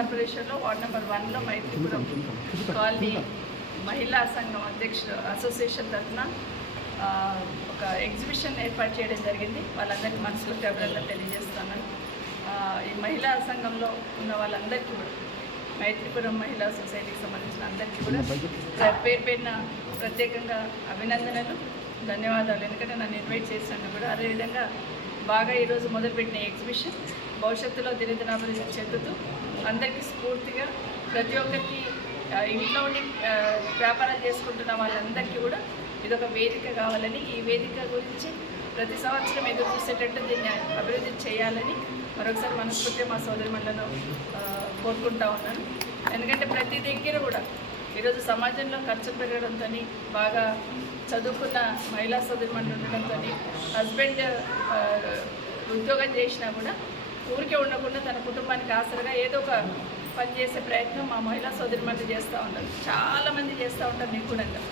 కార్పొరేషన్లో ward number వన్లో మైత్రిపురం colony మహిళా సంఘం అధ్యక్షుడు అసోసియేషన్ తరఫున ఒక ఎగ్జిబిషన్ ఏర్పాటు చేయడం జరిగింది. వాళ్ళందరికీ మనసులో అభినందనలు తెలియజేస్తున్నాను. ఈ మహిళా సంఘంలో ఉన్న వాళ్ళందరికీ కూడా మైత్రిపురం మహిళా సొసైటీకి సంబంధించిన అందరికీ కూడా పేరు పేరున ప్రత్యేకంగా అభినందనలు ధన్యవాదాలు. ఎందుకంటే నన్ను ఇన్వైట్ చేసినందుకు కూడా అదేవిధంగా బాగా ఈరోజు మొదలుపెట్టిన ఎగ్జిబిషన్ భవిష్యత్తులో దినదినాభివృద్ధి చెందుతూ అందరికీ స్ఫూర్తిగా ప్రతి ఒక్కరికి ఇంట్లో ఉండి వ్యాపారాలు చేసుకుంటున్న వాళ్ళందరికీ కూడా ఇదొక వేదిక కావాలని ఈ వేదిక గురించి ప్రతి సంవత్సరం ఎదురు చూసేటట్టు దీన్ని అభివృద్ధి చేయాలని మరొకసారి మనస్ఫూర్తిగా మా సోదరి మండలం కోరుకుంటా ఉన్నాను. ఎందుకంటే ప్రతి దగ్గర కూడా ఈరోజు సమాజంలో ఖర్చు పెరగడంతో బాగా చదువుకున్న మహిళా సోదరి మండలి ఉండడంతో హస్బెండ్ ఉద్యోగం చేసినా కూడా ఊరికే ఉండకుండా తన కుటుంబానికి ఆసరగా ఏదో ఒక పని చేసే ప్రయత్నం మా మహిళా సోదరి మంది చేస్తూ ఉంటారు. చాలామంది చేస్తూ ఉంటారు నిపుణంగా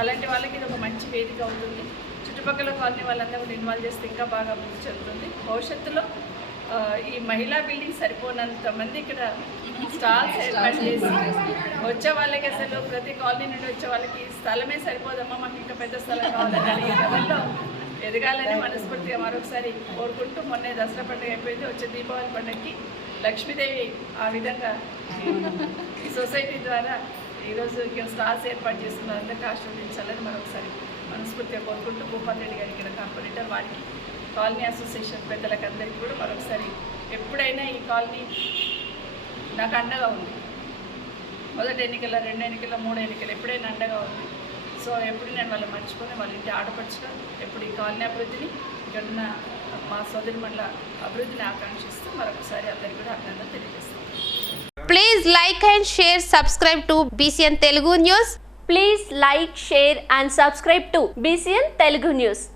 అలాంటి వాళ్ళకి ఇది ఒక మంచి వేదిక అవుతుంది. చుట్టుపక్కల కాలనీ వాళ్ళందరూ కూడా ఇన్వాల్వ్ చేస్తే ఇంకా బాగా అభివృద్ధి చెందుతుంది. భవిష్యత్తులో ఈ మహిళా బిల్డింగ్ సరిపోనంత మంది ఇక్కడ స్టాల్స్ ఏర్పాటు చేసి వచ్చే వాళ్ళకి అసలు ప్రతి కాలనీ నుండి వచ్చే వాళ్ళకి స్థలమే సరిపోదమ్మా మాకు ఇంకా పెద్ద స్థలం కావాలని అడిగే లెవెల్లో ఎదగాలని మనస్ఫూర్తిగా మరొకసారి కోరుకుంటూ మొన్నే దసరా పండుగ అయిపోయింది వచ్చే దీపావళి పండుగకి లక్ష్మీదేవి ఆ విధంగా ఈ సొసైటీ ద్వారా ఈరోజు ఇక్కడ స్టాల్స్ ఏర్పాటు చేస్తున్నారు. అందరికీ ఆశీర్వదించాలని మరొకసారి మనస్ఫూర్తిగా కోరుకుంటూ భూపాల్ రెడ్డి గారు ఇక్కడ కార్పొరేటర్ వారికి కాలనీ అసోసియేషన్ పెద్దలకు అందరికీ కూడా మరొకసారి ఎప్పుడైనా ఈ కాలనీ నాకు అండగా ఉంది. మొదటి ఎన్నికల రెండు ఎన్నికల మూడు ఎన్నికలు ఎప్పుడైనా అండగా ఉంది. సో ఎప్పుడు నేను వాళ్ళు మర్చిపోయి వాళ్ళ ఇంటి ఆడపడుచుగా ఎప్పుడు ఈ కాలనీ అభివృద్ధిని ఇక్కడ ఉన్న మా సోదరి మండల అభివృద్ధిని ఆకాంక్షిస్తూ మరొకసారి అందరికీ కూడా అభినందన తెలియజేస్తాను please like and share subscribe to BCN Telugu news please like share and subscribe to BCN Telugu news